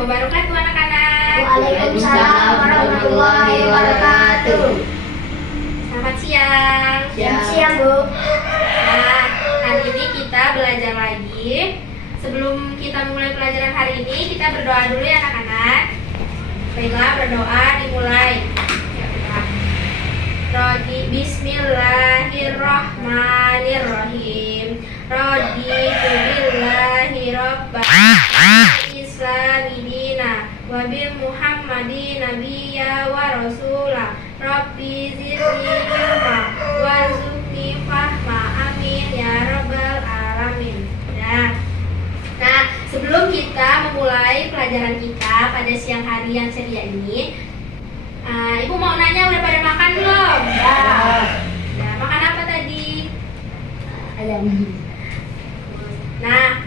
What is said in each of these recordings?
wabarakatuh anak-anak. Waalaikumsalam warahmatullahi wabarakatuh. Selamat siang. Selamat siang, Bu. Nah, hari ini kita belajar lagi. Sebelum kita mulai pelajaran hari ini, kita berdoa dulu ya anak-anak. Baiklah, berdoa dimulai. Bismillahirrahmanirrahim. Raditu billahi rabban islami dina wa bi Muhammadin nabiyya wa rasula. Rabbi zidni ilma warzuqni fahma. Amin ya rabbal alamin. Nah, sebelum kita memulai pelajaran kita pada siang hari yang ceria ini, Ibu mau nanya, udah pada makan belum? Ya, makan apa tadi? Ayam. Nah,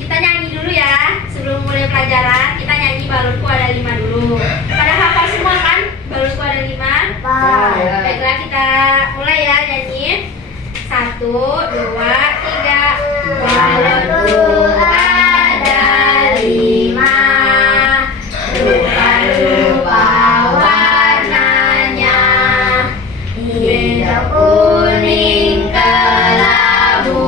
kita nyanyi dulu ya. Sebelum mulai pelajaran, kita nyanyi balonku ada 5 dulu. Pada hafal semua kan? Balonku ada 5? Ya. Baiklah, kita mulai ya nyanyi. 1, 2, 3. Balonku ada 5, rupa-rupa warnanya, hijau, kuning, kelabu,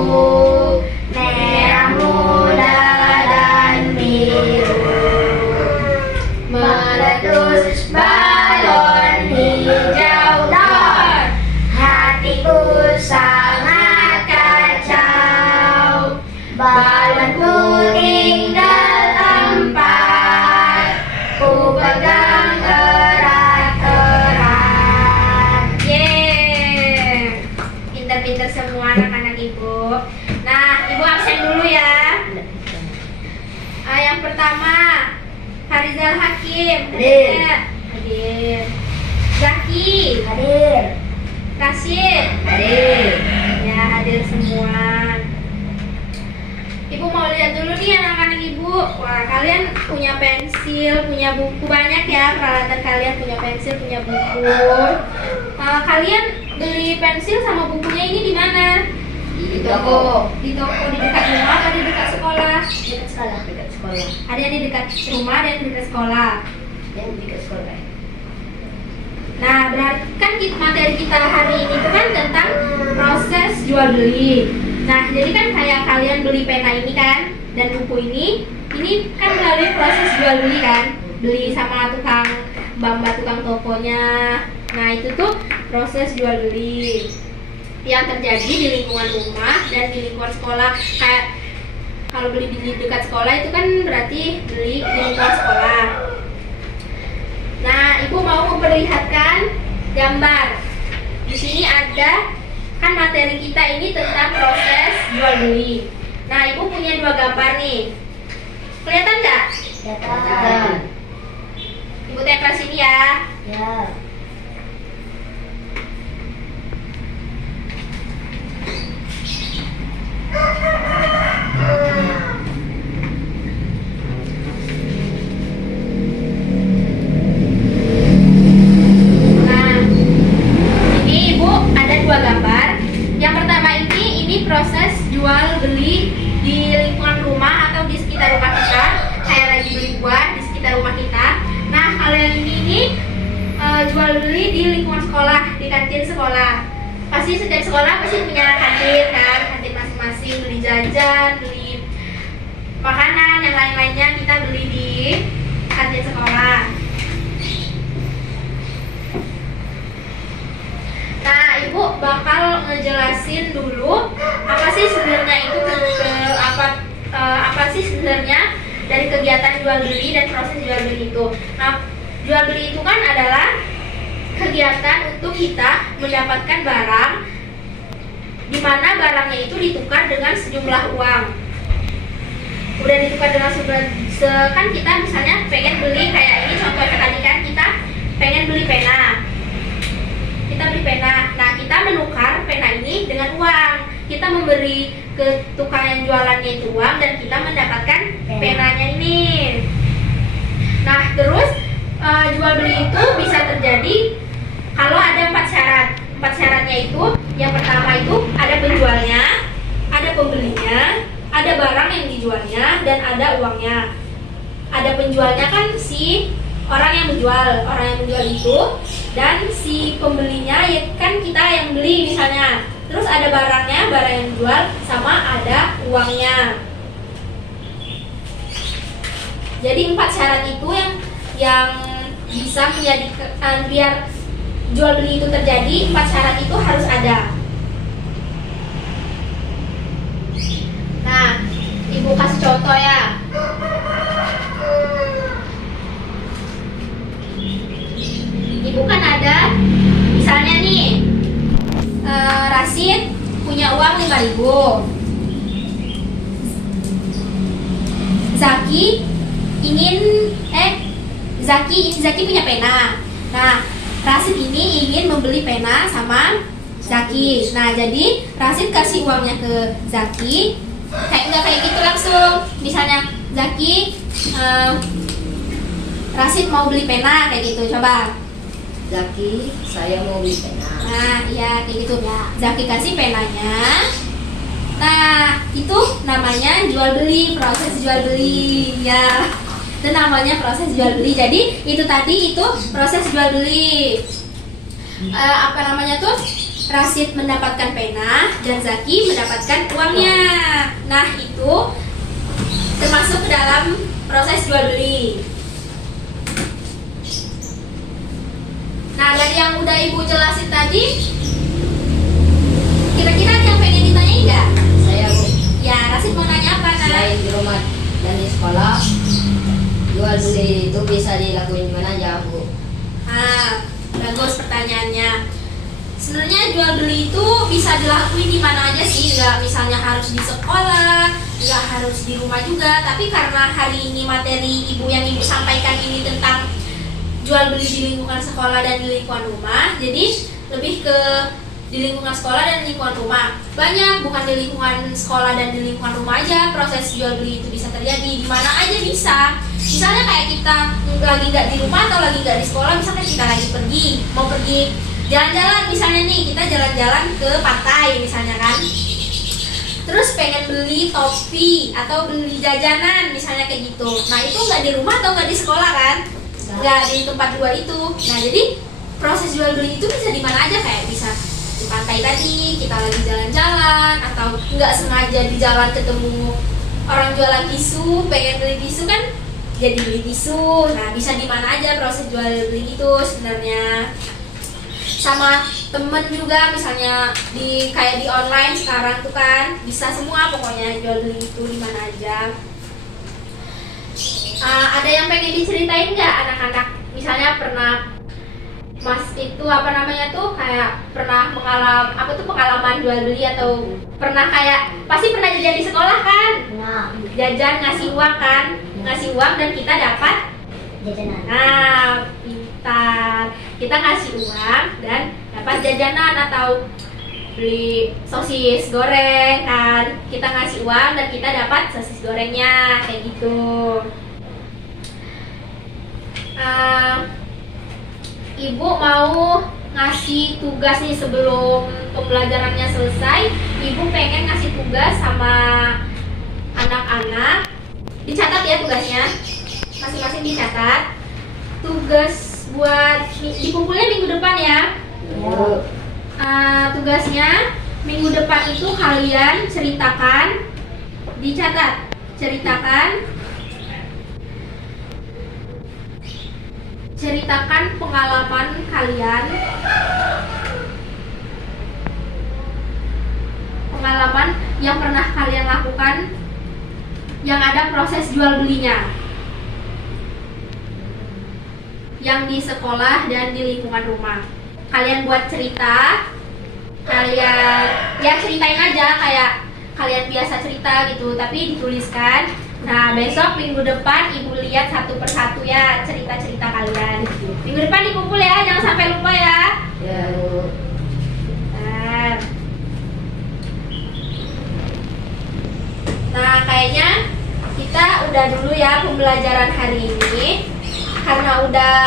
merah muda, dan biru. Meletus balon hijau dor, hatiku sangat kacau. Balonku tinggal 4, ku pegang erat-erat. Yeay, pinter-pinter semua anak-anak Ibu. Nah, Ibu absen dulu ya. Yang pertama, Farizal Hakim. Hadir. Hadir. Zaki. Hadir. Rashid. Hadir. Ya, hadir semua. Ibu mau lihat dulu nih anak-anak Ibu. Wah, kalian punya pensil, punya buku, banyak ya peralatan kalian, punya pensil, punya buku. Kalian beli pensil sama bukunya ini di mana? Di toko. Di toko di dekat rumah atau di dekat sekolah? Dekat sekolah. Dekat sekolah. Ada yang di dekat rumah, ada yang di dekat sekolah. Yang dekat sekolah. Nah, berarti kan materi kita hari ini itu kan tentang proses jual beli. Nah, jadi kan kayak kalian beli pena ini kan, dan buku ini kan melalui proses jual beli kan, beli sama tukang tukang tokonya. Nah, itu tuh proses jual beli yang terjadi di lingkungan rumah dan di lingkungan sekolah. Kayak kalau beli di dekat sekolah itu kan berarti beli di lingkungan sekolah. Nah, Ibu mau memperlihatkan gambar. Di sini ada kan materi kita ini tentang proses jual beli. Nah, Ibu punya 2 gambar nih. Kelihatan nggak? Kelihatan. Ibu tempel sini ya. Ya. Nah, ini Ibu ada 2 gambar. Yang pertama ini proses jual beli di lingkungan rumah atau di sekitar rumah kita. Saya lagi beli buah di sekitar rumah kita. Nah, kalau yang ini jual beli di lingkungan sekolah, di kantin sekolah. Pasti setiap sekolah pasti punya kantin kan, kantin masing-masing, beli jajan, beli makanan, yang lain-lainnya kita beli di kantin sekolah. Nah, Ibu bakal ngejelasin dulu apa sih sebenarnya itu apa sih sebenarnya dari kegiatan jual beli dan proses jual beli itu. Nah, jual beli itu kan adalah kegiatan untuk kita mendapatkan barang di mana barangnya itu ditukar dengan sejumlah uang. Udah ditukar dengan kan kita misalnya pengen beli kayak ini contohnya tadi kan kita pengen beli pena. Kita beli pena. Nah, kita menukar pena ini dengan uang. Kita memberi ke tukang yang jualannya itu uang dan kita mendapatkan penanya ini. Nah, terus jual beli itu bisa terjadi kalau ada 4 syarat. 4 syaratnya itu, yang pertama itu ada penjualnya, ada pembelinya, ada barang yang dijualnya, dan ada uangnya. ada penjualnya kan si orang yang menjual itu, dan si pembelinya ya kan kita yang beli misalnya. Terus ada barang yang dijual, sama ada uangnya. Jadi 4 syarat itu yang bisa menjadikan biar jual beli itu terjadi. 4 syarat itu harus ada. Nah, ibu kasih contoh ya. Ibu kan ada, misalnya nih, Rasid punya uang 5.000. Zaki punya pena. Nah, Rasid ini ingin membeli pena sama Zaki. Nah, jadi Rasid kasih uangnya ke Zaki. Nggak kayak gitu langsung. Misalnya Zaki, Rasid mau beli pena kayak gitu. Coba. Zaki, saya mau beli pena. Nah, iya kayak gitu. Zaki kasih penanya. Nah, itu namanya jual beli, proses jual beli ya. Itu namanya proses jual beli. Jadi itu tadi itu proses jual beli. Apa namanya tuh? Rasid mendapatkan pena dan Zaki mendapatkan uangnya. Nah, itu termasuk ke dalam proses jual beli. Nah, dari yang udah ibu jelasin tadi, kira-kira ada yang pengen ditanyain nggak? Saya Bu. Ya, Rasid mau nanya apa? Selain di rumah dan di sekolah, jual beli itu bisa dilakuin di mana aja Bu? Bagus pertanyaannya. Sebenarnya jual beli itu bisa dilakuin di mana aja sih, nggak misalnya harus di sekolah, nggak harus di rumah juga. Tapi karena hari ini materi ibu yang ibu sampaikan ini tentang jual beli di lingkungan sekolah dan di lingkungan rumah, jadi lebih ke di lingkungan sekolah dan lingkungan rumah. Banyak, bukan di lingkungan sekolah dan di lingkungan rumah aja proses jual beli itu bisa terjadi, di mana aja bisa. Misalnya kayak kita lagi nggak di rumah atau lagi nggak di sekolah, misalnya kita lagi mau pergi jalan-jalan, misalnya nih kita jalan-jalan ke pantai misalnya kan, terus pengen beli topi atau beli jajanan misalnya kayak gitu. Nah, itu nggak di rumah atau nggak di sekolah kan, nggak di tempat dua itu. Nah, jadi proses jual beli itu bisa di mana aja, kayak bisa di pantai tadi kita lagi jalan-jalan, atau nggak sengaja di jalan ketemu orang jualan tisu, pengen beli tisu kan jadi beli tisu. Nah, bisa di mana aja proses jual beli itu sebenarnya. Sama temen juga, misalnya kayak di online sekarang tuh kan bisa semua pokoknya jual beli itu di mana aja. Ada yang pengen diceritain nggak anak-anak? Misalnya pernah Mas itu apa namanya tuh kayak pernah pengalaman jual beli, atau pernah kayak pasti pernah jajan di sekolah kan? Jajan ngasih uang kan? Ngasih uang dan kita dapat Jajanan. Nah, pintar. Kita ngasih uang dan dapat jajanan, atau beli sosis goreng kan, kita ngasih uang dan kita dapat sosis gorengnya kayak gitu. Ibu mau ngasih tugas nih sebelum pembelajarannya selesai. Ibu pengen ngasih tugas sama anak-anak. Dicatat ya tugasnya, masing-masing dicatat. Tugas buat dikumpulnya minggu depan ya. Tugasnya minggu depan itu kalian ceritakan, dicatat, ceritakan pengalaman kalian, pengalaman yang pernah kalian lakukan yang ada proses jual belinya, yang di sekolah dan di lingkungan rumah. Kalian buat cerita, kalian ya ceritain aja kayak kalian biasa cerita gitu, tapi dituliskan. Nah, besok minggu depan ibu lihat satu persatu ya cerita-cerita kalian. Minggu depan dikumpul ya, jangan sampai lupa ya. Ya, Bu. Nah, kayaknya kita udah dulu ya pembelajaran hari ini, karena udah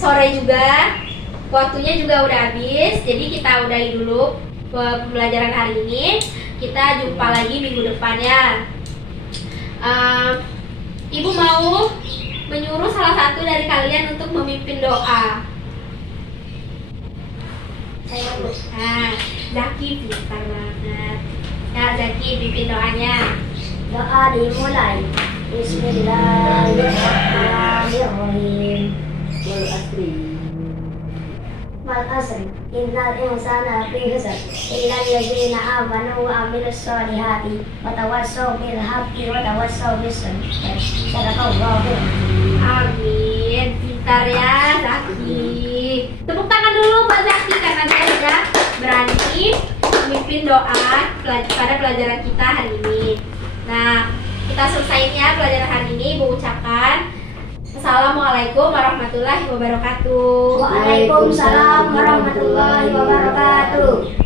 sore juga, waktunya juga udah habis. Jadi kita udahi dulu pembelajaran hari ini. Kita jumpa lagi minggu depan ya. Ibu mau menyuruh salah satu dari kalian untuk memimpin doa. Saya dulu. Nah, Zaki pintar banget. Ya, Zaki pimpin doanya. Doa dimulai. Bismillahirrahmanirrahim. Wal asri. Wal asri. Innal insana fi khusr. Illa allazina amanu wa amilus solihati. Wa tawassaw bil haqqi wa tawassaw bis sabr. Sadaqallahu. Amin. Pintar ya, Zaki. Tepuk tangan dulu buat Zaki karena dia sudah berani memimpin doa pada pelajaran kita hari ini. Nah, kita selesaiin ya pelajaran hari ini. Ibu ucapkan Assalamualaikum warahmatullahi wabarakatuh. Waalaikumsalam warahmatullahi wabarakatuh.